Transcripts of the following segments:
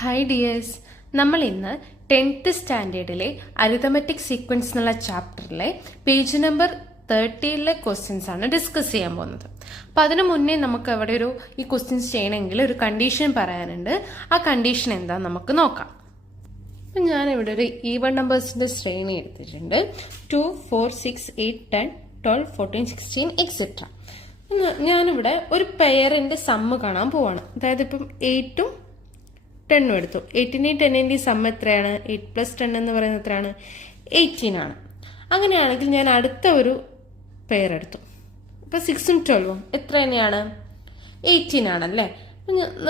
Hi dears, നമ്മൾ ഇന്ന് 10th സ്റ്റാൻഡേർഡിലെ arithmetic sequence എന്നുള്ള ചാപ്റ്ററിലെ പേജ് നമ്പർ 30ലെ ക്വസ്റ്റ്യൻസ് ആണ് ഡിസ്കസ് ചെയ്യാൻ പോകുന്നത്. അപ്പം അതിനു മുന്നേ നമുക്ക് അവിടെ ഈ ക്വസ്റ്റ്യൻസ് ചെയ്യണമെങ്കിൽ ഒരു കണ്ടീഷൻ പറയാനുണ്ട്. ആ കണ്ടീഷൻ എന്താണെന്ന് നമുക്ക് നോക്കാം. അപ്പം ഞാനിവിടെ ഒരു ഈവൺ നമ്പേഴ്സിന്റെ ശ്രേണി എടുത്തിട്ടുണ്ട്. 2, 4, 6, 8, 10, 12, 14, 16 എക്സെട്ര. ഞാനിവിടെ ഒരു പെയറിന്റെ സമ്മ് കാണാൻ പോവാണ്. അതായത് ഇപ്പം 8ഉം 10ഉം എടുത്തു. 8ന്റെയും 10ന്റെയും സമ്മ് എത്രയാണ്? 8 + 10 എന്ന് പറയുന്നത് എത്രയാണ്? 18 ആണ്. അങ്ങനെയാണെങ്കിൽ ഞാൻ അടുത്ത ഒരു പെയർ എടുത്തു. ഇപ്പൊ 6ഉം 12ഉം എത്ര തന്നെയാണ്? 18 ആണല്ലേ.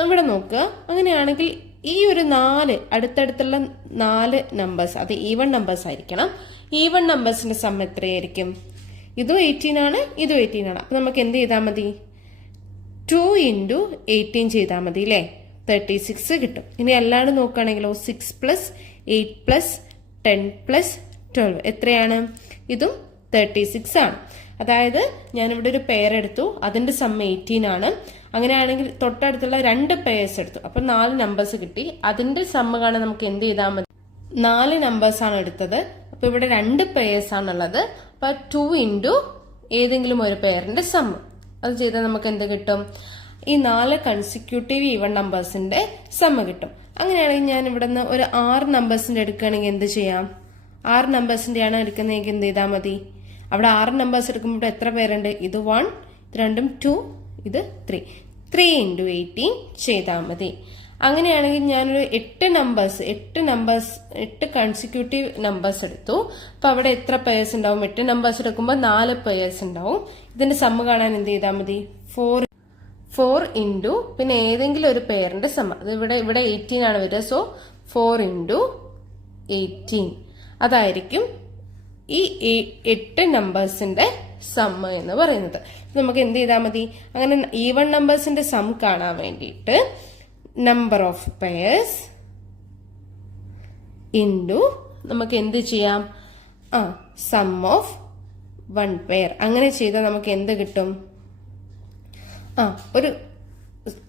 ഇവിടെ നോക്കുക. അങ്ങനെയാണെങ്കിൽ ഈ ഒരു 4 അടുത്തടുത്തുള്ള 4 നമ്പേഴ്സ് അത് ഈവൺ നമ്പേഴ്സ് ആയിരിക്കണം. ഈവൺ നമ്പേഴ്സിന്റെ സമ്മ് എത്രയായിരിക്കും? ഇതും 18 ആണ്, ഇതും 18 ആണ്. അപ്പൊ നമുക്ക് എന്ത് ചെയ്താൽ മതി? 2 × 18 ചെയ്താൽ മതി അല്ലേ? 36 കിട്ടും. ഇനി അല്ലാണ്ട് നോക്കുകയാണെങ്കിലോ 6 + 8 + 10 + 12 എത്രയാണ്? ഇതും 36 ആണ്. അതായത് ഞാനിവിടെ ഒരു പെയർ എടുത്തു, അതിന്റെ സമ്മ് 18 ആണ്. അങ്ങനെയാണെങ്കിൽ തൊട്ടടുത്തുള്ള 2 പെയർസ് എടുത്തു, അപ്പൊ 4 നമ്പേഴ്സ് കിട്ടി. അതിന്റെ സമ്മ് കാണാൻ നമുക്ക് എന്ത് ചെയ്താൽ മതി? 4 നമ്പേഴ്സ് ആണ് എടുത്തത്. അപ്പൊ ഇവിടെ 2 പെയർസ് ആണുള്ളത്. അപ്പൊ 2 × ഏതെങ്കിലും ഒരു പെയറിന്റെ സമ്മ് അത് ചെയ്താൽ നമുക്ക് എന്ത് കിട്ടും? ഈ 4 കൺസിക്യൂട്ടീവ് ഈവൺ നമ്പേഴ്സിന്റെ സമ്മ് കിട്ടും. അങ്ങനെയാണെങ്കിൽ ഞാൻ ഇവിടെ നിന്ന് ഒരു 6 നമ്പേഴ്സിന്റെ എടുക്കുകയാണെങ്കിൽ എന്ത് ചെയ്യാം? 6 നമ്പേഴ്സിന്റെ ആണ് എടുക്കുന്നതെങ്കിൽ എന്ത് ചെയ്താൽ മതി? അവിടെ 6 നമ്പേഴ്സ് എടുക്കുമ്പോൾ എത്ര പേരുണ്ട്? ഇത് 1, ഇത് 2, 2, ഇത് 3. 3 × 18 ചെയ്താൽ മതി. അങ്ങനെയാണെങ്കിൽ ഞാനൊരു 8 കൺസിക്യൂട്ടീവ് നമ്പേഴ്സ് എടുത്തു. അപ്പൊ അവിടെ എത്ര പെയർസ് ഉണ്ടാവും? 8 നമ്പേഴ്സ് എടുക്കുമ്പോൾ 4 പെയർസ് ഉണ്ടാവും. ഇതിന്റെ സമ്മ് കാണാൻ എന്ത് ചെയ്താൽ മതി? 4 × പിന്നെ ഏതെങ്കിലും ഒരു പെയറിന്റെ സമ്മ്. അത് ഇവിടെ 18 ആണ് വരിക. സോ 4 × 18 അതായിരിക്കും ഈ 8 നമ്പേഴ്സിന്റെ സമ്മ് എന്ന് പറയുന്നത്. നമുക്ക് എന്ത് ചെയ്താൽ മതി? അങ്ങനെ ഈവൺ നമ്പേഴ്സിന്റെ സം കാണാൻ വേണ്ടിയിട്ട് നമ്പർ ഓഫ് പെയർസ് ഇൻറ്റു നമുക്ക് എന്ത് ചെയ്യാം? Sum of 1 pair. അങ്ങനെ ചെയ്താൽ നമുക്ക് എന്ത് കിട്ടും? ഒരു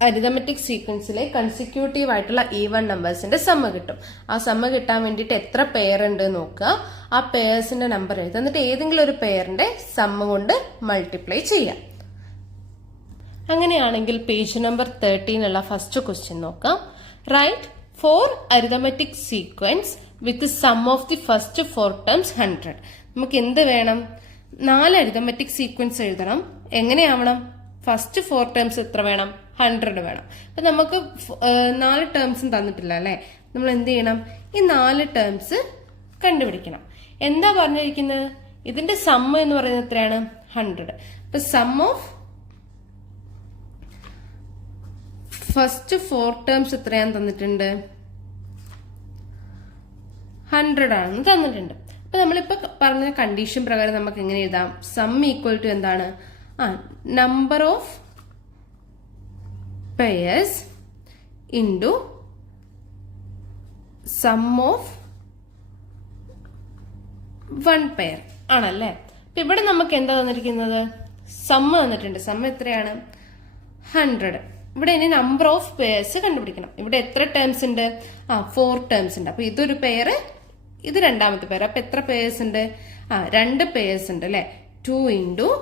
അരിതമെറ്റിക് സീക്വൻസിലെ കൺസിക്യൂട്ടീവ് ആയിട്ടുള്ള ഈവൺ നമ്പേഴ്സിന്റെ സമ്മ് കിട്ടും. ആ സമ്മ് കിട്ടാൻ വേണ്ടിയിട്ട് എത്ര പെയർ ഉണ്ട് നോക്കുക. ആ പെയർസിന്റെ നമ്പർ എഴുതുക. എന്നിട്ട് ഏതെങ്കിലും ഒരു പെയറിന്റെ സമ്മ് കൊണ്ട് മൾട്ടിപ്ലൈ ചെയ്യാം. അങ്ങനെയാണെങ്കിൽ പേജ് നമ്പർ 13 ഫസ്റ്റ് ക്വസ്റ്റ്യൻ നോക്കാം. Right 4 arithmetic sequence with sum of the first 4 terms 100. നമുക്ക് എന്ത് വേണം? 4 അരിതമെറ്റിക് സീക്വൻസ് എഴുതണം. എങ്ങനെയാവണം? ഫസ്റ്റ് 4 ടേംസ് എത്ര വേണം? 100 വേണം. അപ്പൊ നമുക്ക് 4 ടേംസും തന്നിട്ടില്ല അല്ലെ. നമ്മൾ എന്ത് ചെയ്യണം? ഈ 4 ടേംസ് കണ്ടുപിടിക്കണം. എന്താ പറഞ്ഞിരിക്കുന്നത്? ഇതിന്റെ സമ്മ് എന്ന് പറയുന്നത് എത്രയാണ്? 100. അപ്പൊ സം ഓഫ് ഫസ്റ്റ് 4 ടേംസ് എത്രയാന്ന് തന്നിട്ടുണ്ട്? 100 ആണെന്ന് തന്നിട്ടുണ്ട്. അപ്പൊ നമ്മളിപ്പോ പറഞ്ഞ കണ്ടീഷൻ പ്രകാരം നമുക്ക് എങ്ങനെ എഴുതാം? സം ഈക്വൽ ടു എന്താണ്? Number of pairs into sum of 1 pair ആണല്ലേ. അപ്പൊ ഇവിടെ നമുക്ക് എന്താ തന്നിരിക്കുന്നത്? സമ്മ് തന്നിട്ടുണ്ട്. സമ്മ് എത്രയാണ്? 100. ഇവിടെ ഇനി നമ്പർ ഓഫ് പെയർസ് കണ്ടുപിടിക്കണം. ഇവിടെ എത്ര ടേംസ് ഉണ്ട്? 4 ടേംസ് ഉണ്ട്. അപ്പൊ ഇതൊരു പെയർ, ഇത് രണ്ടാമത്തെ പെയർ. അപ്പൊ എത്ര പെയർസ് ഉണ്ട്? 2 പെയർസ് ഉണ്ട് അല്ലെ. 2 ×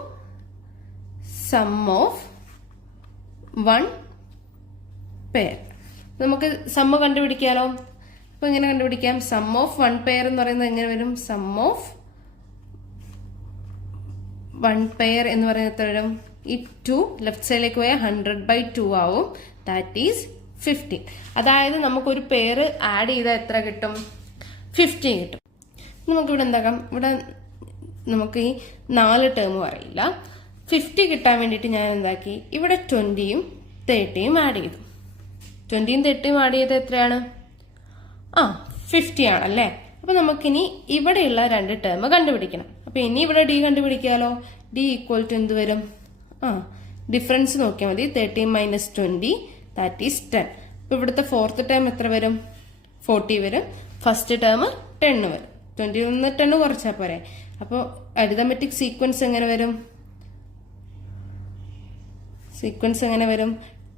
സം ഓഫ് 1 പെയർ. നമുക്ക് സമ്മ് കണ്ടുപിടിക്കാലോ. അപ്പൊ എങ്ങനെ കണ്ടുപിടിക്കാം? സം ഓഫ് 1 പെയർ എന്ന് പറയുന്നത് എങ്ങനെ വരും? സം ഓഫ് 1 പെയർ എന്ന് പറയുന്നത് എത്ര വരും? ഈ 2 ലെഫ്റ്റ് സൈഡിലേക്ക് പോയാൽ 100/2 ആവും. That is 15. അതായത് നമുക്കൊരു പെയർ ആഡ് ചെയ്താൽ എത്ര കിട്ടും? 15 കിട്ടും. നമുക്കിവിടെ എന്താക്കാം? ഇവിടെ നമുക്ക് ഈ 4 ടേം അറിയില്ല. 50 കിട്ടാൻ വേണ്ടിയിട്ട് ഞാൻ എന്താക്കി? ഇവിടെ 20ഉം 30ഉം ആഡ് ചെയ്തു. 20ഉം 30ഉം ആഡ് ചെയ്ത് എത്രയാണ്? 50 ആണല്ലേ. അപ്പൊ നമുക്കിനി ഇവിടെയുള്ള 2 ടേം കണ്ടുപിടിക്കണം. അപ്പൊ ഇനി ഇവിടെ ഡി കണ്ടുപിടിക്കാലോ. ഡി ഈക്വൽ ടു എന്ത് വരും? ഡിഫറൻസ് നോക്കിയാൽ മതി. 30 - 20 ദാറ്റ് ഈസ് 10. അപ്പൊ ഇവിടുത്തെ 4th ടേം എത്ര വരും? 40 വരും. ഫസ്റ്റ് ടേം 10 വരും. 20 നിന്ന് 10 കുറച്ചാൽ പോരെ. അപ്പോൾ അരിതമെറ്റിക് സീക്വൻസ് എങ്ങനെ വരും?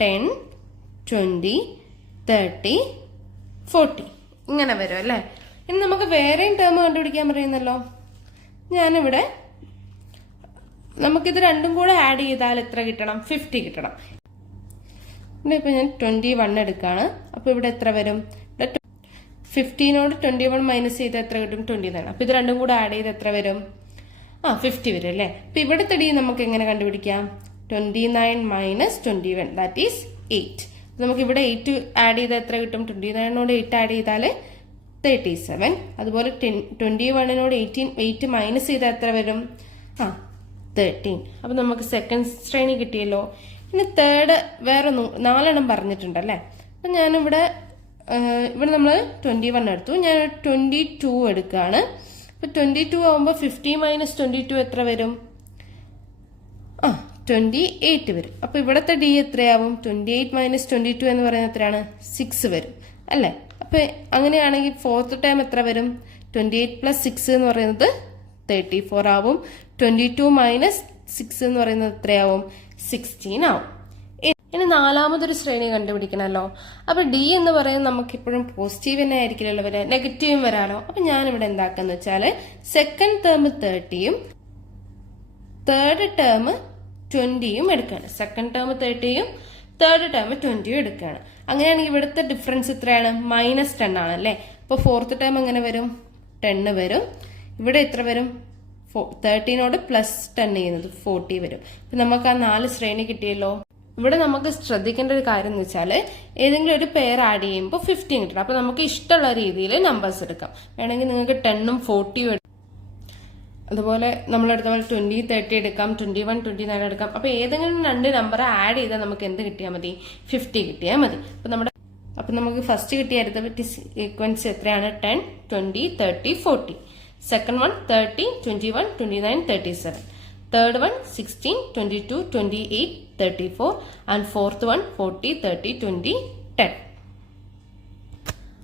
10, 20, 30, 40 ഇങ്ങനെ വരും അല്ലേ. ഇനി നമുക്ക് വേറെയും ടേം കണ്ടുപിടിക്കാൻ പറയുന്നല്ലോ. ഞാനിവിടെ നമുക്കിത് രണ്ടും കൂടെ ആഡ് ചെയ്താൽ എത്ര കിട്ടണം? 50 കിട്ടണം. ഇവിടെ ഇപ്പൊ ഞാൻ 21 എടുക്കാണ്. അപ്പൊ ഇവിടെ എത്ര വരും? 15നോട് 21 മൈനസ് ചെയ്ത് എത്ര കിട്ടും? 29. അപ്പൊ ഇത് രണ്ടും കൂടെ ആഡ് ചെയ്ത് എത്ര വരും? 50 വരും അല്ലേ. അപ്പൊ ഇവിടുത്തെ ഡി നമുക്ക് എങ്ങനെ കണ്ടുപിടിക്കാം? 29 മൈനസ് 21 ദാറ്റ് ഈസ് 8. നമുക്ക് ഇവിടെ 8 ആഡ് ചെയ്താൽ എത്ര കിട്ടും? 29നോട് 8 ആഡ് ചെയ്താൽ 37. അതുപോലെ 21നോട് 8 മൈനസ് ചെയ്താൽ എത്ര വരും? 13. അപ്പൊ നമുക്ക് സെക്കൻഡ് ശ്രേണി കിട്ടിയല്ലോ. ഇനി തേർഡ് വേറെ 4 പറഞ്ഞിട്ടുണ്ടല്ലേ. അപ്പൊ ഞാനിവിടെ നമ്മൾ 21 എടുത്തു. ഞാൻ 22 എടുക്കുകയാണ്. അപ്പൊ 22 ആവുമ്പോൾ 50 മൈനസ് 22 എത്ര വരും? 28 വരും. അപ്പൊ ഇവിടത്തെ ഡി എത്രയാവും? 28 മൈനസ് 22 എന്ന് പറയുന്നത് എത്രയാണ്? 6 വരും അല്ലേ. അപ്പൊ അങ്ങനെയാണെങ്കിൽ ഫോർത്ത് ടൈം എത്ര വരും? 28 പ്ലസ് 6 എന്ന് പറയുന്നത് 34 ആവും. 22 മൈനസ് 6 എന്ന് പറയുന്നത് എത്രയാവും? 16 ആവും. ഇനി നാലാമതൊരു ശ്രേണി കണ്ടുപിടിക്കണമല്ലോ. അപ്പൊ ഡി എന്ന് പറയുന്നത് നമുക്കിപ്പോഴും പോസിറ്റീവ് തന്നെ ആയിരിക്കില്ലല്ലോ വരാ, നെഗറ്റീവും വരാലോ. അപ്പൊ ഞാനിവിടെ എന്താക്കാന്ന് വെച്ചാല് സെക്കൻഡ് ടേം 30യും തേർഡ് ടേം 20യും എടുക്കുകയാണ്. സെക്കൻഡ് ടേം 30യും തേർഡ് ടേം 20യും എടുക്കുകയാണ്. അങ്ങനെയാണെങ്കിൽ ഇവിടുത്തെ ഡിഫറൻസ് എത്രയാണ്? -10 ആണ് അല്ലേ. അപ്പൊ ഫോർത്ത് ടേം എങ്ങനെ വരും? 10 വരും. ഇവിടെ എത്ര വരും? 13നോട് പ്ലസ് 10 ചെയ്യുന്നത് 40 വരും. അപ്പൊ നമുക്ക് ആ 4 ശ്രേണി കിട്ടിയല്ലോ. ഇവിടെ നമുക്ക് ശ്രദ്ധിക്കേണ്ട ഒരു കാര്യം എന്ന് വെച്ചാൽ ഏതെങ്കിലും ഒരു പെയർ ആഡ് ചെയ്യുമ്പോൾ 15 കിട്ടണം. അപ്പൊ നമുക്ക് ഇഷ്ടമുള്ള രീതിയിൽ നമ്പേഴ്സ് എടുക്കാം. വേണമെങ്കിൽ നിങ്ങൾക്ക് 10ഉം 40യും എടുക്കാം. അതുപോലെ നമ്മളെടുത്ത പോലെ 20, 30 എടുക്കാം, 21, 29 എടുക്കാം. അപ്പൊ ഏതെങ്കിലും 2 നമ്പർ ആഡ് ചെയ്താൽ നമുക്ക് എന്ത് കിട്ടിയാൽ മതി? 50 കിട്ടിയാൽ മതി. അപ്പൊ നമുക്ക് ഫസ്റ്റ് കിട്ടിയ അരിത്തമെറ്റിക് സീക്വൻസ് എത്രയാണ്? 10, 20, 30, 40. Second one 30, 21, 29, 37. Third one 16, 22, 28, 34 and fourth one 40, 30, 20, 10.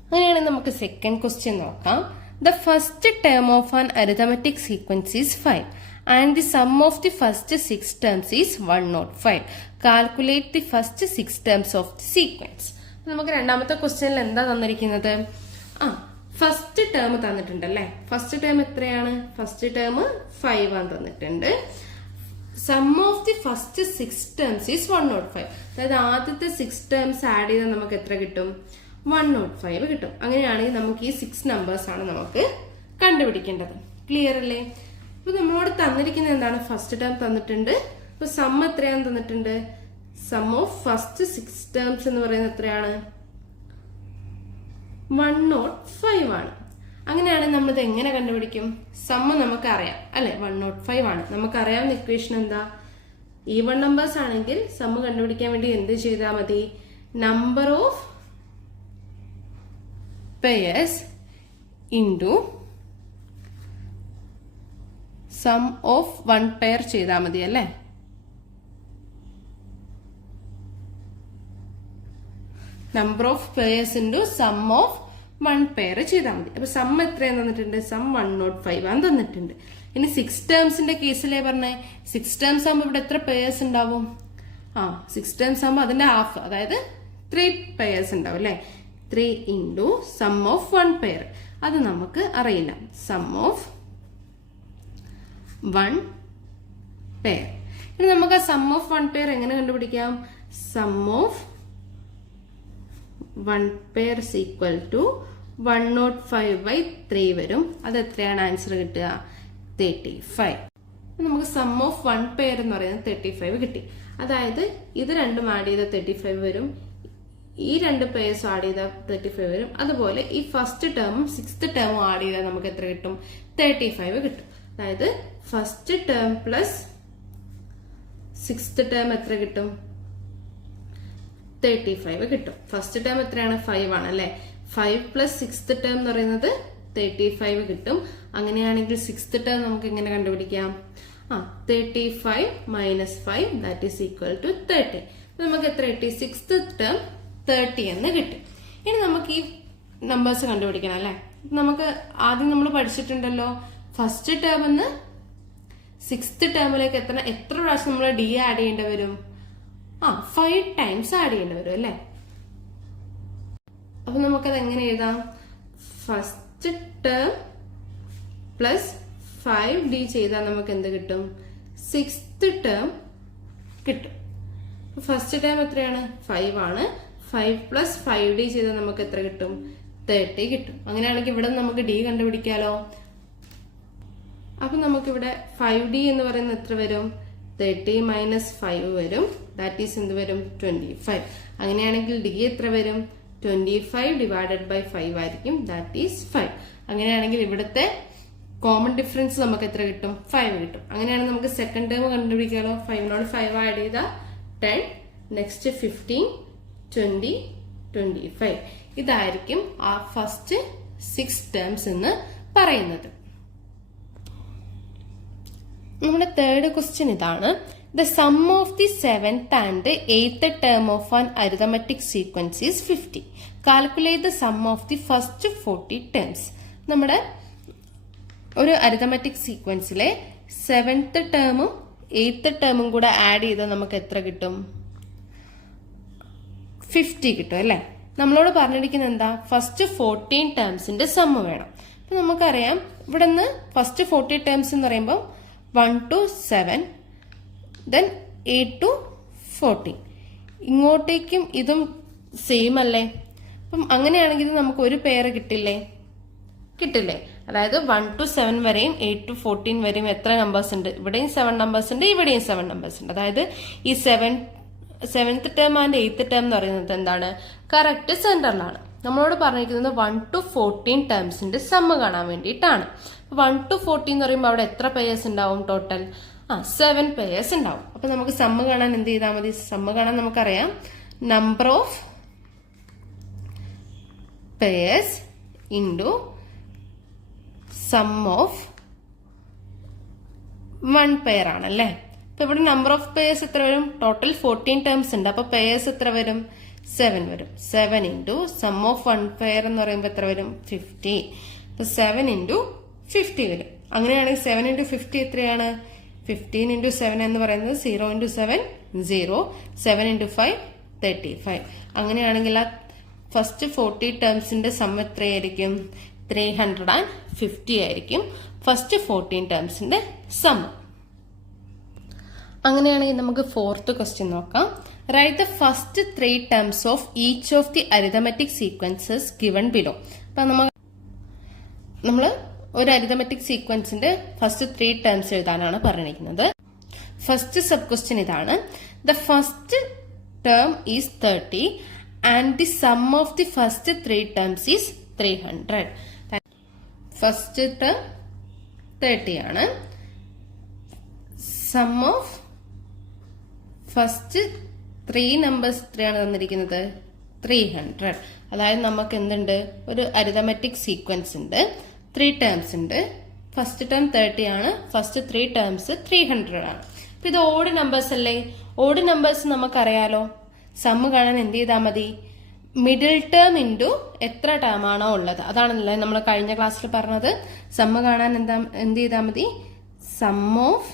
അങ്ങനെയാണെങ്കിൽ നമുക്ക് സെക്കൻഡ് ക്വസ്റ്റ്യൻ നോക്കാം. The first term of an arithmetic sequence is 5 and the sum of the first 6 terms is 105. Calculate the first 6 terms of the sequence. നമുക്ക് രണ്ടാമത്തെ ക്വസ്റ്റ്യനിൽ എന്താ തന്നിരിക്കുന്നത്? First term തന്നിട്ടുണ്ടല്ലേ. First term എത്രയാണ്? ഫസ്റ്റ് ടേം 5 ആണ് തന്നിട്ടുണ്ട്. Sum of the first 6 terms is 105. അതായത് ആദ്യത്തെ 6 ടേംസ് ആഡ് ചെയ്താൽ നമുക്ക് എത്ര കിട്ടും? 105 കിട്ടും. അങ്ങനെയാണെങ്കിൽ നമുക്ക് ഈ 6 നമ്പേഴ്സ് ആണ് നമുക്ക് കണ്ടുപിടിക്കേണ്ടത്. ക്ലിയർ അല്ലേ? അപ്പൊ നമ്മളോട് തന്നിരിക്കുന്നത് എന്താണ്? ഫസ്റ്റ് ടേം തന്നിട്ടുണ്ട്. അപ്പൊ സം എത്രയാണ് തന്നിട്ടുണ്ട്? സം ഓഫ് ഫസ്റ്റ് 6 ടേംസ് എന്ന് പറയുന്നത് എത്രയാണ്? 105 ആണ്. അങ്ങനെയാണെങ്കിൽ നമ്മളിത് എങ്ങനെ കണ്ടുപിടിക്കും? സമ്മ് നമുക്ക് അറിയാം അല്ലെ, 105 ആണ്. നമുക്കറിയാവുന്ന ഇക്വേഷൻ എന്താ? ഈവൺ നമ്പേഴ്സ് ആണെങ്കിൽ സമ്മ് കണ്ടുപിടിക്കാൻ വേണ്ടി എന്ത് ചെയ്താൽ മതി? Number of pairs into sum of 1 pair ചെയ്താൽ മതി അല്ലേ. Number of pairs into sum of 1 pair ചെയ്താൽ മതി. അപ്പൊ സം എത്രയാണ് തന്നിട്ടുണ്ട്? സം 105 ആണ് തന്നിട്ടുണ്ട്. ഇനി 6 ടേംസിന്റെ കേസിലേ പറഞ്ഞേ, 6 ടേംസ് ആകുമ്പോൾ ഇവിടെ എത്ര പെയർസ് ഉണ്ടാവും? 6 ടേംസ് ആകുമ്പോൾ അതിന്റെ ഹാഫ്, അതായത് 3 പെയർസ് ഉണ്ടാവും അല്ലെ. 3 ഇൻറ്റു സം ഓഫ് 1 പെയർ, അത് നമുക്ക് അറിയില്ല. Sum of 1 pair. ഇനി നമുക്ക് ആ സം ഓഫ് 1 പെയർ എങ്ങനെ കണ്ടുപിടിക്കാം? Sum of 1 pair is equal to 105/3 വരും. അത് എത്രയാണ് ആൻസർ കിട്ടുക? 35. നമുക്ക് സം ഓഫ് 1 പെയർ എന്ന് പറയുന്നത് 35 കിട്ടി. അതായത് ഇത് രണ്ടും ആഡ് ചെയ്ത 35 വരും, ഈ 2 പെയർസ് ആഡ് ചെയ്ത 35 വരും. അതുപോലെ ഈ ഫസ്റ്റ് ടേമും 6th ടേമും ആഡ് ചെയ്താൽ നമുക്ക് എത്ര കിട്ടും? 35 കിട്ടും. അതായത് first term plus 6th term എത്ര കിട്ടും? 35 കിട്ടും. ഫസ്റ്റ് ടേം എത്രയാണ്? 5 ആണ് അല്ലെ. 5 പ്ലസ് 6th ടേം എന്ന് പറയുന്നത് 35 കിട്ടും. അങ്ങനെയാണെങ്കിൽ 6th ടേം നമുക്ക് എങ്ങനെ കണ്ടുപിടിക്കാം? 35 minus 5 that is equal to 30. നമുക്ക് എത്ര കിട്ടി? 6th ടേം 30 എന്ന് കിട്ടും. ഇനി നമുക്ക് ഈ നമ്പേഴ്സ് കണ്ടുപിടിക്കണം അല്ലെ. നമുക്ക് ആദ്യം നമ്മൾ പഠിച്ചിട്ടുണ്ടല്ലോ, ഫസ്റ്റ് ടേമിന്ന് 6th ടേമിലേക്ക് എത്ര പ്രാവശ്യം നമ്മൾ ഡി ആഡ് ചെയ്യേണ്ടി വരും? 5 ടൈംസ് ആഡ് ചെയ്യേണ്ടി വരും അല്ലെ. അപ്പൊ നമുക്കത് എങ്ങനെ എഴുതാം? ഫസ്റ്റ് ടേം പ്ലസ് 5d ചെയ്താൽ നമുക്ക് എന്ത് കിട്ടും? 6th ടേം കിട്ടും. ഫസ്റ്റ് ടേം എത്രയാണ്? 5 ആണ്. 5 പ്ലസ് 5d ചെയ്താൽ നമുക്ക് എത്ര കിട്ടും? 30 കിട്ടും. അങ്ങനെയാണെങ്കിൽ ഇവിടെ നമുക്ക് d കണ്ടുപിടിക്കാലോ. അപ്പൊ നമുക്കിവിടെ 5d എന്ന് പറയുന്നത് എത്ര വരും? 30 മൈനസ് 5 വരും. ദാറ്റ് ഈസ് എന്ത് വരും? 25. അങ്ങനെയാണെങ്കിൽ d എത്ര വരും? 25 ഡിവൈഡഡ് ബൈ 5 ആയിരിക്കും. That is 5. അങ്ങനെയാണെങ്കിൽ ഇവിടുത്തെ കോമൺ ഡിഫറൻസ് നമുക്ക് എത്ര കിട്ടും? 5 കിട്ടും. അങ്ങനെയാണെങ്കിൽ നമുക്ക് സെക്കൻഡ് ടേം കണ്ടുപിടിക്കാലോ. 5നോട് 5 ആഡ് ചെയ്താൽ 10, നെക്സ്റ്റ് 15, 20, 25. ഇതായിരിക്കും ആ ഫസ്റ്റ് 6 ടേംസ് എന്ന് പറയുന്നത്. നമ്മുടെ തേർഡ് ക്വസ്റ്റ്യൻ ഇതാണ്. The sum of the 7th and 8th term of an arithmetic sequence is 50. Calculate the sum of the first 40 terms. നമ്മുടെ ഒരു അരിതമെറ്റിക് സീക്വൻസിലെ 7th ടേമും 8th ടേമും കൂടെ ആഡ് ചെയ്താൽ നമുക്ക് എത്ര കിട്ടും? 50 കിട്ടും അല്ലെ? നമ്മളോട് പറഞ്ഞിരിക്കുന്നത് എന്താ? ഫസ്റ്റ് 14 ടേംസിന്റെ സമ്മ് വേണം. അപ്പൊ നമുക്കറിയാം ഇവിടെ നിന്ന് ഫസ്റ്റ് 40 ടേംസ് എന്ന് പറയുമ്പോൾ 1 to 7, then 8 to 14. ഇങ്ങോട്ടേക്കും ഇതും സെയിം അല്ലേ? അപ്പം അങ്ങനെയാണെങ്കിൽ നമുക്ക് ഒരു പെയർ കിട്ടില്ലേ? അതായത് 1 to 7 വരെയും 8 to 14 വരെയും എത്ര നമ്പേഴ്സ് ഉണ്ട്? ഇവിടെയും 7 നമ്പേഴ്സ് ഉണ്ട്, ഇവിടെയും 7 നമ്പേഴ്സ് ഉണ്ട്. അതായത് ഈ 7th term and 8th term എന്ന് പറയുന്നത് എന്താണ്? കറക്റ്റ് സെന്ററിലാണ്. നമ്മളോട് പറഞ്ഞിരിക്കുന്നത് 1 to 14 ടേംസിന്റെ സമ്മ് കാണാൻ വേണ്ടിയിട്ടാണ്. 1 to 14 എന്ന് പറയുമ്പോൾ അവിടെ എത്ര പെയേഴ്സ് ഉണ്ടാവും ടോട്ടൽ? 7 പെയേഴ്സ് ഉണ്ടാവും. അപ്പൊ നമുക്ക് സമ്മ് കാണാൻ എന്ത് ചെയ്താൽ മതി? സമ്മ് കാണാൻ നമുക്കറിയാം number of pairs into sum of 1 pair ആണല്ലേ. അപ്പൊ ഇവിടെ നമ്പർ ഓഫ് പെയേഴ്സ് എത്ര വരും? ടോട്ടൽ 14 ടേംസ് ഉണ്ട്. അപ്പൊ പെയേഴ്സ് എത്ര വരും? 7 വരും. 7 ഇൻറ്റു സം ഓഫ് 1 പെയർ എന്ന് പറയുമ്പോൾ എത്ര വരും? 50. അപ്പൊ 7 ഇൻറ്റു 50 വരും. അങ്ങനെയാണെങ്കിൽ 7 ഇൻറ്റു 50 എത്രയാണ്? 15 ഇൻറ്റു 7 എന്ന് പറയുന്നത് 0 ഇൻറ്റു 7 0, 7 ഇൻറ്റു 5 35. അങ്ങനെയാണെങ്കിൽ ആ ഫസ്റ്റ് 40 ടേംസിന്റെ സം എത്രയായിരിക്കും? 350 ആയിരിക്കും ഫസ്റ്റ് 14 ടേംസിന്റെ സം. അങ്ങനെയാണെങ്കിൽ നമുക്ക് ഫോർത്ത് ക്വസ്റ്റ്യൻ നോക്കാം. Write the first 3 terms of each of the arithmetic sequences given below. അപ്പൊ നമ്മൾ ഒരു അരിതമെറ്റിക് സീക്വൻസിന്റെ ഫസ്റ്റ് 3 ടേംസ് എഴുതാനാണ് പറഞ്ഞിരിക്കുന്നത്. ഫസ്റ്റ് സബ് ക്വസ്റ്റ്യൻ ഇതാണ്. The first term is 30 and the sum of the first 3 terms is 300. First term 30 ആണ്. Some of first 3 numbers എത്രയാണ് തന്നിരിക്കുന്നത്? 300. അതായത് നമുക്ക് എന്തുണ്ട്? ഒരു അരിതമെറ്റിക് സീക്വൻസ് ഉണ്ട്, 3 ടേംസ് ഉണ്ട്. ഫസ്റ്റ് ടേം 30 ആണ്, ഫസ്റ്റ് 3 ടേംസ് 300 ആണ്. അപ്പൊ ഇത് ഓഡ് നമ്പേഴ്സ് അല്ലേ? ഓഡ് നമ്പേഴ്സ് നമുക്കറിയാലോ. സമ്മ് കാണാൻ എന്ത് ചെയ്താൽ മതി? മിഡിൽ ടേം ഇൻറ്റു എത്ര ടേം ആണോ ഉള്ളത്, അതാണല്ലേ നമ്മൾ കഴിഞ്ഞ ക്ലാസ്സിൽ പറഞ്ഞത്. സമ്മ് കാണാൻ എന്ത് ചെയ്താൽ മതി? സം ഓഫ്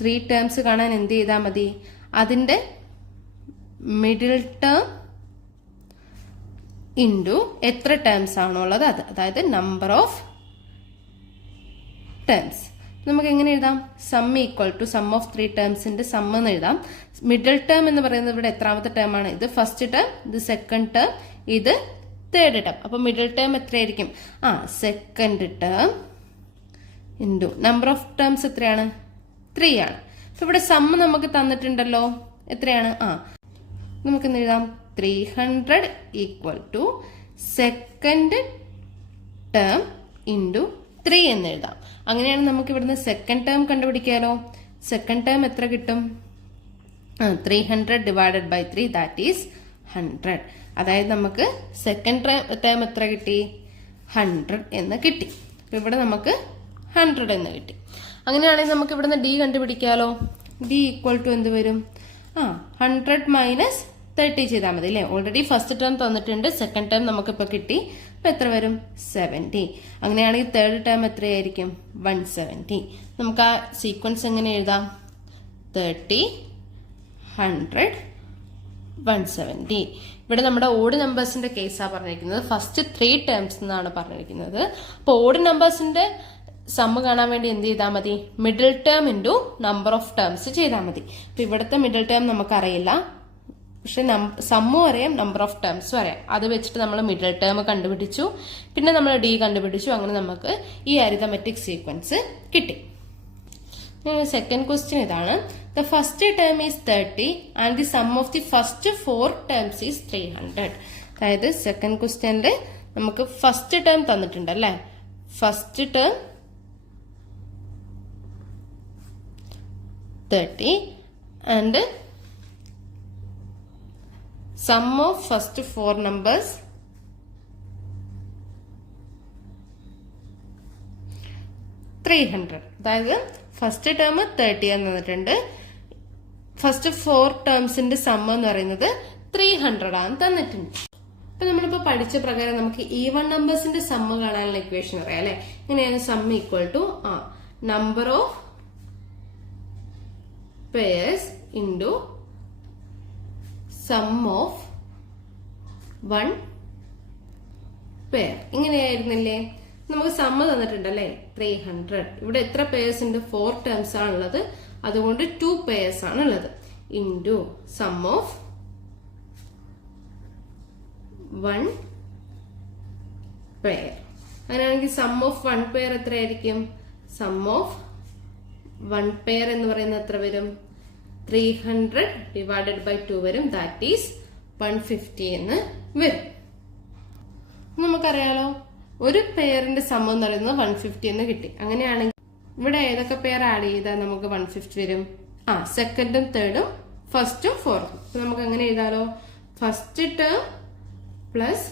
3 ടേംസ് കാണാൻ എന്ത് ചെയ്താൽ മതി? അതിന്റെ മിഡിൽ ടേം ഇൻറ്റു എത്ര ടേംസ് ആണോ ഉള്ളത് അത്, അതായത് നമ്പർ ഓഫ് ടേംസ്. നമുക്ക് എങ്ങനെ എഴുതാം? Sum equal to sum of 3 ടേംസിന്റെ സം എന്ന് എഴുതാം. മിഡിൽ ടേം എന്ന് പറയുന്നത് ഇവിടെ എത്രാമത്തെ ടേം ആണ്? ഇത് ഫസ്റ്റ് ടേം, ഇത് സെക്കൻഡ് ടേം, ഇത് തേർഡ് ടേം. അപ്പൊ മിഡിൽ ടേം എത്രയായിരിക്കും? Second term into number of terms എത്രയാണ്? 3 ആണ്. അപ്പൊ ഇവിടെ സം നമുക്ക് തന്നിട്ടുണ്ടല്ലോ. എത്രയാണ്? നമുക്ക് എന്ത് എഴുതാം? 300 equal to second term into 3 എന്ന് എഴുതാം. അങ്ങനെയാണ് നമുക്ക് ഇവിടുന്ന് സെക്കൻഡ് ടേം കണ്ടുപിടിക്കാലോ. സെക്കൻഡ് ടേം എത്ര കിട്ടും? 300 ഡിവൈഡഡ് ബൈ 3 ദാറ്റ് ഈസ് 100. അതായത് നമുക്ക് സെക്കൻഡ് ടേം എത്ര കിട്ടി? 100 എന്ന് കിട്ടി. അപ്പൊ ഇവിടെ നമുക്ക് 100 എന്ന് കിട്ടി. അങ്ങനെയാണെങ്കിൽ നമുക്ക് ഇവിടുന്ന് ഡി കണ്ടുപിടിക്കാലോ. ഡി ഈക്വൽ ടു എന്ത് വരും? 100 മൈനസ് 30 ചെയ്താൽ മതി അല്ലേ? ഓൾറെഡി ഫസ്റ്റ് ടേം തന്നിട്ടുണ്ട്, സെക്കൻഡ് ടേം നമുക്കിപ്പോൾ കിട്ടി. അപ്പൊ എത്ര വരും? 70. അങ്ങനെയാണെങ്കിൽ തേർഡ് ടേം എത്രയായിരിക്കും? 170. നമുക്ക് ആ സീക്വൻസ് എങ്ങനെ എഴുതാം? 30, 100, 170. ഇവിടെ നമ്മുടെ ഓഡ് നമ്പേഴ്സിന്റെ കേസാണ് പറഞ്ഞിരിക്കുന്നത്. ഫസ്റ്റ് 3 ടേംസ് എന്നാണ് പറഞ്ഞിരിക്കുന്നത്. അപ്പോൾ ഓഡ് നമ്പേഴ്സിന്റെ സമ്മ് കാണാൻ വേണ്ടി എന്ത് ചെയ്താൽ മതി? Middle term into number of terms ചെയ്താൽ മതി. അപ്പൊ ഇവിടുത്തെ മിഡിൽ ടേം നമുക്കറിയില്ല, പക്ഷെ സമ്മും അറിയാം, നമ്പർ ഓഫ് ടേംസും അറിയാം. അത് വെച്ചിട്ട് നമ്മൾ മിഡിൽ ടേം കണ്ടുപിടിച്ചു, പിന്നെ നമ്മൾ ഡി കണ്ടുപിടിച്ചു. അങ്ങനെ നമുക്ക് ഈ അരിതമെറ്റിക് സീക്വൻസ് കിട്ടി. സെക്കൻഡ് ക്വസ്റ്റ്യൻ ഇതാണ്. The first term is 30 and the sum of the first 4 terms is 300. അതായത് സെക്കൻഡ് ക്വസ്റ്റ്യനിൽ നമുക്ക് ഫസ്റ്റ് ടേം തന്നിട്ടുണ്ട് അല്ലെ. First term 30 and sum of first 4 numbers 300. അതായത് ഫസ്റ്റ് ടേം 30 എന്ന് തന്നിട്ടുണ്ട്. ഫസ്റ്റ് 4 ടേംസിന്റെ സം എന്ന് പറയുന്നത് 300 ആണ് തന്നിട്ടുണ്ട്. അപ്പൊ നമ്മളിപ്പോ പഠിച്ച പ്രകാരം നമുക്ക് ഈവൺ നമ്പേഴ്സിന്റെ സമ്മ് കാണാനുള്ള ഇക്വേഷൻ അറിയാം അല്ലെ. ഇങ്ങനെയാണ് sum equal to number of pairs into sum of one pair. ഇങ്ങനെയായിരുന്നില്ലേ? നമുക്ക് സമ്മ് തന്നിട്ടുണ്ടല്ലേ 300. ഇവിടെ എത്ര പേഴ്സ് ഉണ്ട്? 4 ടേംസ് ആണുള്ളത്, അതുകൊണ്ട് 2 പേഴ്സ് ആണുള്ളത്. Into sum of 1 pair. അങ്ങനെയാണെങ്കിൽ സം ഓഫ് 1 പെയർ എത്രയായിരിക്കും? സം ഓഫ് 1 പെയർ എന്ന് പറയുന്നത് എത്ര വരും? 300 ഡിവൈഡഡ് ബൈ 2 വരും. ദാറ്റ് ഈസ് 150 എന്ന് വരും. നമുക്കറിയാലോ ഒരു പെയറിന്റെ സം എന്ന് പറയുന്നത് 150 എന്ന് കിട്ടി. അങ്ങനെയാണെങ്കിൽ ഇവിടെ ഏതൊക്കെ പെയർ ആഡ് ചെയ്താൽ നമുക്ക് 150 വരും? സെക്കൻഡും തേർഡും ഫസ്റ്റും ഫോർത്തും. അപ്പൊ നമുക്ക് അങ്ങനെ എഴുതാലോ? First term plus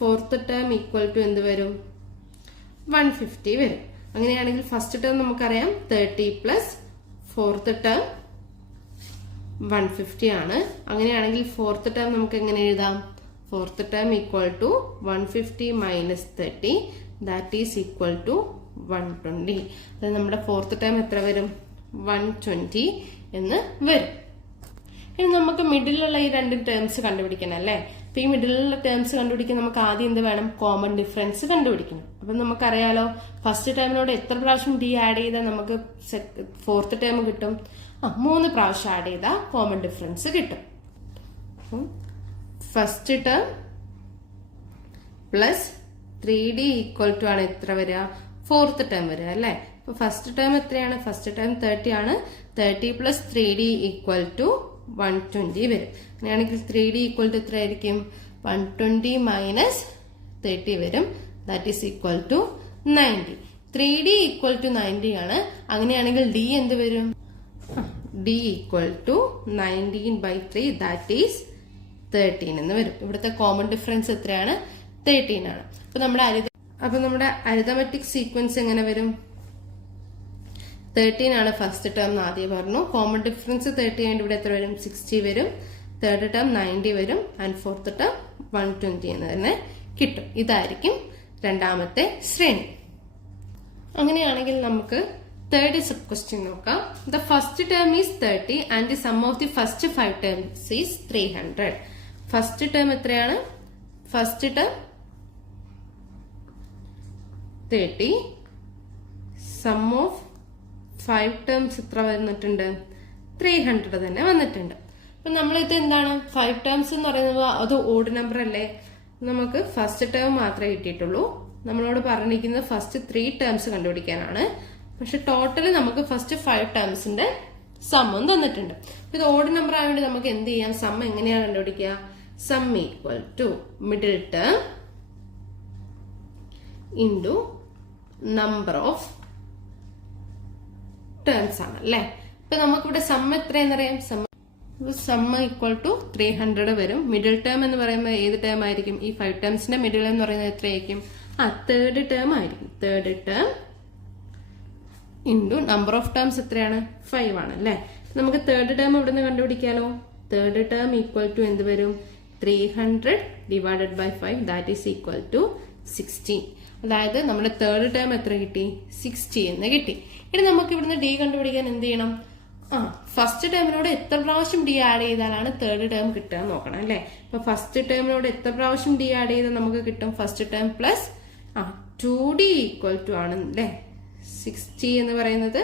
fourth term equal to എന്ത് വരും? 150 വരും. അങ്ങനെയാണെങ്കിൽ ഫസ്റ്റ് ടേം നമുക്കറിയാം 30 പ്ലസ് ഫോർത്ത് ടേം 150 ആണ്. അങ്ങനെയാണെങ്കിൽ ഫോർത്ത് ടേം നമുക്ക് എങ്ങനെ എഴുതാം? Fourth term equal to 150 minus 30 that is equal to 120. അതായത് നമ്മുടെ ഫോർത്ത് ടേം എത്ര വരും? 120 എന്ന് വരും. ഇനി നമുക്ക് മിഡിലുള്ള ഈ 2 ടേംസ് കണ്ടുപിടിക്കണം അല്ലേ. അപ്പൊ ഈ മിഡിലുള്ള ടേംസ് കണ്ടുപിടിക്കാൻ നമുക്ക് ആദ്യം എന്ത് വേണം? കോമൺ ഡിഫറൻസ് കണ്ടുപിടിക്കണം. അപ്പൊ നമുക്കറിയാലോ ഫസ്റ്റ് ടേമിനോട് എത്ര പ്രാവശ്യം ഡി ആഡ് ചെയ്താൽ നമുക്ക് ഫോർത്ത് ടേം കിട്ടും? 3 പ്രാവശ്യം ആഡ് ചെയ്താൽ കോമൺ ഡിഫറൻസ് കിട്ടും. First term plus 3d equal to ആണ് എത്ര വരിക? ഫോർത്ത് ടേം വരിക അല്ലെ. അപ്പൊ ഫസ്റ്റ് ടേം എത്രയാണ്? ഫസ്റ്റ് ടേം 30 ആണ്. 30 പ്ലസ് 3d ഈക്വൽ ടു 120 വരും. അങ്ങനെയാണെങ്കിൽ 3d ഈക്വൽ ടു എത്ര ആയിരിക്കും? 120 മൈനസ് 30 വരും. That is equal to 90. 3d equal to 90 ആണ്. അങ്ങനെയാണെങ്കിൽ d എന്ത് വരും? d equal to 19/3 that is 13 എന്ന് വരും. ഇവിടുത്തെ കോമൺ ഡിഫറൻസ് എത്രയാണ്? 13 ആണ്. അപ്പൊ നമ്മുടെ അരിതമെറ്റിക് സീക്വൻസ് എങ്ങനെ വരും? 13 ആണ് ഫസ്റ്റ് ടേം എന്ന് ആദ്യം പറഞ്ഞു. കോമൺ ഡിഫറൻസ് 30 ആയിട്ട് ഇവിടെ എത്ര വരും? 60 വരും. തേർഡ് ടേം 90 വരും. ആൻഡ് ഫോർത്ത് ടേം 120 എന്ന് തന്നെ കിട്ടും. ഇതായിരിക്കും രണ്ടാമത്തെ ശ്രേണി. അങ്ങനെയാണെങ്കിൽ നമുക്ക് തേർഡ് സബ് ക്വസ്റ്റ്യൻ നോക്കാം. The first term is 30 and the sum of the first 5 terms is 300. First term എത്രയാണ്? First term 30. Sum of 5 terms എത്ര വന്നിട്ടുണ്ട്? 300 തന്നെ വന്നിട്ടുണ്ട്. അപ്പൊ നമ്മളിത് എന്താണ്? 5 ടേംസ് എന്ന് പറയുന്നത് അത് ഓഡ് നമ്പർ അല്ലേ. നമുക്ക് ഫസ്റ്റ് ടേം മാത്രമേ കിട്ടിയിട്ടുള്ളൂ. നമ്മളോട് പറഞ്ഞിരിക്കുന്നത് ഫസ്റ്റ് 3 ടേംസ് കണ്ടുപിടിക്കാനാണ്. പക്ഷെ ടോട്ടല് നമുക്ക് ഫസ്റ്റ് 5 ടേംസിന്റെ സമ്മും തന്നിട്ടുണ്ട്. ഇത് ഓഡ് നമ്പർ ആയതുകൊണ്ട് നമുക്ക് എന്ത് ചെയ്യാം? സം എങ്ങനെയാണ് കണ്ടുപിടിക്കുക? Sum equal to middle term into number of terms ആണ് അല്ലെ. ഇപ്പൊ നമുക്കിവിടെ സം എത്രയെന്നറിയാം? സം ഈക്വൽ ടു 300 വരും. മിഡിൽ ടേം എന്ന് പറയുമ്പോൾ ഏത് ടേം ആയിരിക്കും? ഈ 5 ടേംസിന്റെ മിഡിൽ എന്ന് പറയുന്നത് എത്രയായിരിക്കും? തേർഡ് ടേം ആയിരിക്കും. Third term into number of terms എത്രയാണ്? 5 ആണ് അല്ലെ. നമുക്ക് തേർഡ് ടേം ഇവിടെ നിന്ന് കണ്ടുപിടിക്കാലോ. തേർഡ് ടേം ഈക്വൽ ടു എന്ത് വരും? 300 divided by 5 that is equal to 60. അതായത് നമ്മുടെ തേർഡ് ടേം എത്ര കിട്ടി? 60 എന്ന് കിട്ടി. ഇനി നമുക്ക് ഇവിടുന്ന് ഡി കണ്ടുപിടിക്കാൻ എന്ത് ചെയ്യണം? ഫസ്റ്റ് ടേമിനോട് എത്ര പ്രാവശ്യം ഡി ആഡ് ചെയ്താലാണ് തേർഡ് ടേം കിട്ടുക നോക്കണം അല്ലെ. അപ്പൊ ഫസ്റ്റ് ടേമിനോട് എത്ര പ്രാവശ്യം ഡി ആഡ് ചെയ്താൽ നമുക്ക് കിട്ടും? First term plus 2d equal to ആണ് അല്ലെ 60 എന്ന് പറയുന്നത്,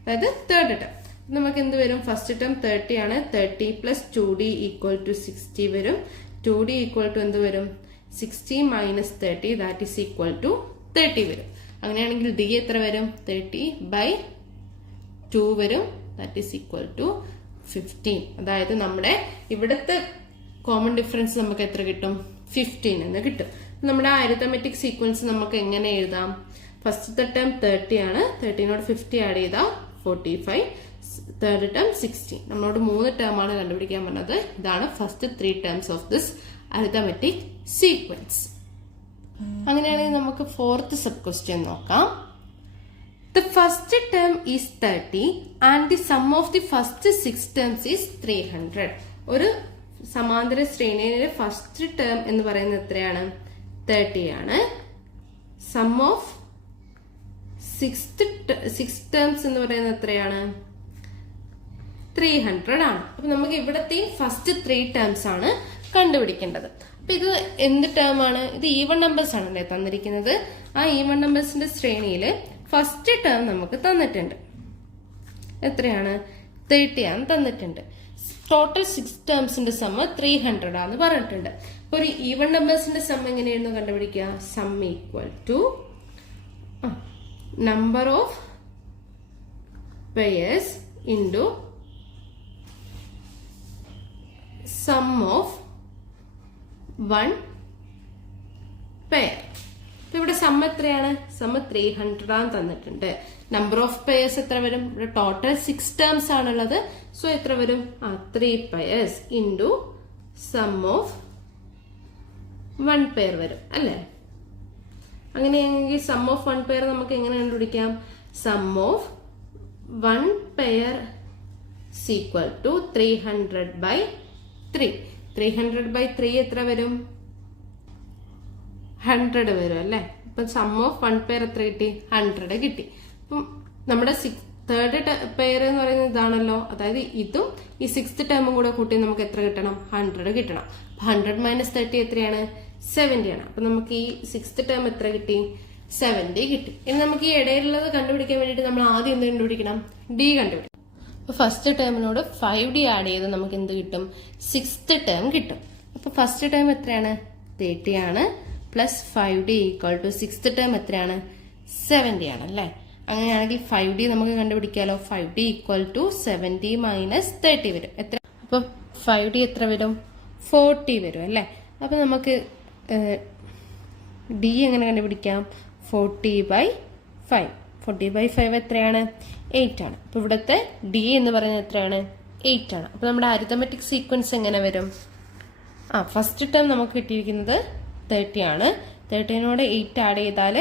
അതായത് തേർഡ് ടേം. നമുക്ക് എന്ത് വരും? ഫസ്റ്റ് ടേം 30 ആണ്, 30 പ്ലസ് 2d ഈക്വൽ ടു 60 വരും. 2d ഈക്വൽ ടു എന്ത് വരും? 60 minus 30 that is equal to 30 വരും. അങ്ങനെയാണെങ്കിൽ d എത്ര വരും? 30/2 വരും, ദാറ്റ് ഈസ് ഈക്വൽ ടു 15. അതായത് നമ്മുടെ ഇവിടുത്തെ കോമൺ ഡിഫറൻസ് നമുക്ക് എത്ര കിട്ടും? 15 എന്ന് കിട്ടും. നമ്മുടെ അരിത്തമെറ്റിക് സീക്വൻസ് നമുക്ക് എങ്ങനെ എഴുതാം? ഫസ്റ്റത്തെ ടേം 30 ആണ്, 30നോട് 50 ആഡ് ചെയ്താൽ 45, തേർഡ് ടേം 60. നമ്മളോട് 3 ടേം ആണ് കണ്ടുപിടിക്കാൻ പറഞ്ഞത്. ഇതാണ് first 3 terms of this arithmetic sequence. അങ്ങനെയാണെങ്കിൽ നമുക്ക് ഫോർത്ത് സബ് ക്വസ്റ്റ്യൻ നോക്കാം. The first term is 30 and the sum of the first 6 terms is 300. ഒരു സമാന്തര ശ്രേണിയിലെ ഫസ്റ്റ് ടേം എന്ന് പറയുന്നത് എത്രയാണ്? 30 ആണ്. സം ഓഫ് 6 ടേംസ് എന്ന് പറയുന്നത് എത്രയാണ്? 300 ആണ്. അപ്പൊ നമുക്ക് ഇവിടത്തെ ഫസ്റ്റ് 3 ടേംസ് ആണ് കണ്ടുപിടിക്കേണ്ടത്. അപ്പൊ ഇത് എന്ത് ടേം ആണ്? ഇത് ഈവൺ നമ്പേഴ്സ് ആണല്ലേ തന്നിരിക്കുന്നത്. ആ ഈവൺ നമ്പേഴ്സിന്റെ ശ്രേണിയില് ഫസ്റ്റ് ടേം നമുക്ക് തന്നിട്ടുണ്ട്. എത്രയാണ്? 30 ആണ് തന്നിട്ടുണ്ട്. ടോട്ടൽ 6 ടേംസിന്റെ സം 300 ആണെന്ന് പറഞ്ഞിട്ടുണ്ട്. അപ്പൊ ഒരു ഈവൺ നമ്പേഴ്സിന്റെ സം എങ്ങനെയായിരുന്നു കണ്ടുപിടിക്കുക? Sum equal to number of pairs into sum of 1 pair. ഇവിടെ സം എത്രയാണ്? സം 300 ആണ് തന്നിട്ടുണ്ട്. നമ്പർ ഓഫ് പെയർസ് എത്ര വരും? ഇവിടെ ടോട്ടൽ 6 ടേംസ് ആണുള്ളത്. സോ എത്ര വരും? 3 pairs into sum of 1 pair വരും അല്ലേ. അങ്ങനെയാണെങ്കിൽ സം ഓഫ് 1 പെയർ നമുക്ക് എങ്ങനെ കണ്ടുപിടിക്കാം? Sum of 1 pair equal to 300/3. 300/3 എത്ര വരും? 100 വരും അല്ലെ. ഇപ്പൊ സം ഓഫ് 1 പെയർ എത്ര കിട്ടി? 100 കിട്ടി. അപ്പം നമ്മുടെ തേർഡ് പെയർ എന്ന് പറയുന്നത് ഇതാണല്ലോ. അതായത് ഇതും ഈ 6th ടേമും കൂടെ കൂട്ടി നമുക്ക് എത്ര കിട്ടണം? 100 കിട്ടണം. 100 മൈനസ് 30 എത്രയാണ്? 70 ആണ്. അപ്പൊ നമുക്ക് ഈ 6th ടേം എത്ര കിട്ടി? 70 കിട്ടി. ഇനി നമുക്ക് ഈ ഇടയിലുള്ളത് കണ്ടുപിടിക്കാൻ വേണ്ടിട്ട് നമ്മൾ ആദ്യം എന്ത് കണ്ടുപിടിക്കണം? ഡി കണ്ടുപിടിക്കണം. അപ്പൊ ഫസ്റ്റ് ടേമിനോട് 5d ആഡ് ചെയ്ത് നമുക്ക് എന്ത് കിട്ടും? 6th ടേം കിട്ടും. അപ്പൊ ഫസ്റ്റ് ടേം എത്രയാണ്? 30 ആണ്. Plus 5d equal to 6th term എത്രയാണ്? 70 ആണ് അല്ലേ. അങ്ങനെയാണെങ്കിൽ 5d നമുക്ക് കണ്ടുപിടിക്കാലോ. 5d ഈക്വൽ ടു 70 മൈനസ് 30 വരും. എത്ര? അപ്പൊ 5d എത്ര വരും? 40 വരും അല്ലേ. അപ്പൊ നമുക്ക് d എങ്ങനെ കണ്ടുപിടിക്കാം? 40/5. 40/5 എത്രയാണ്? 8 ആണ്. അപ്പൊ ഇവിടുത്തെ d എന്ന് പറയുന്നത് എത്രയാണ്? 8 ആണ്. അപ്പൊ നമ്മുടെ അരിത്തമെറ്റിക് സീക്വൻസ് എങ്ങനെ വരും? ഫസ്റ്റ് ടേം നമുക്ക് കിട്ടിയിരിക്കുന്നത് 30 ആണ്. 30നോട് 8 ആഡ് ചെയ്താൽ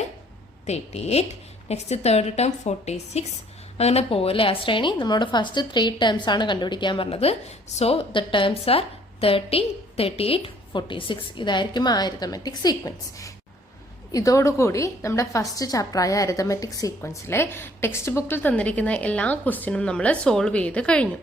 38. Next third term 46. അങ്ങനെ പോകല്ലേ ആ ശ്രേണി. നമ്മളോട് ഫസ്റ്റ് 3 ടേംസ് ആണ് കണ്ടുപിടിക്കാൻ പറഞ്ഞത്. So the terms R 30, 38, 46. ഇതായിരിക്കും ആ അരിത്തമെറ്റിക് സീക്വൻസ്. ഇതോടുകൂടി നമ്മുടെ ഫസ്റ്റ് ചാപ്റ്ററായ അരിത്തമെറ്റിക് സീക്വൻസിലെ ടെക്സ്റ്റ് ബുക്കിൽ തന്നിരിക്കുന്ന എല്ലാ ക്വസ്റ്റ്യനും നമ്മൾ സോൾവ് ചെയ്ത് കഴിഞ്ഞു.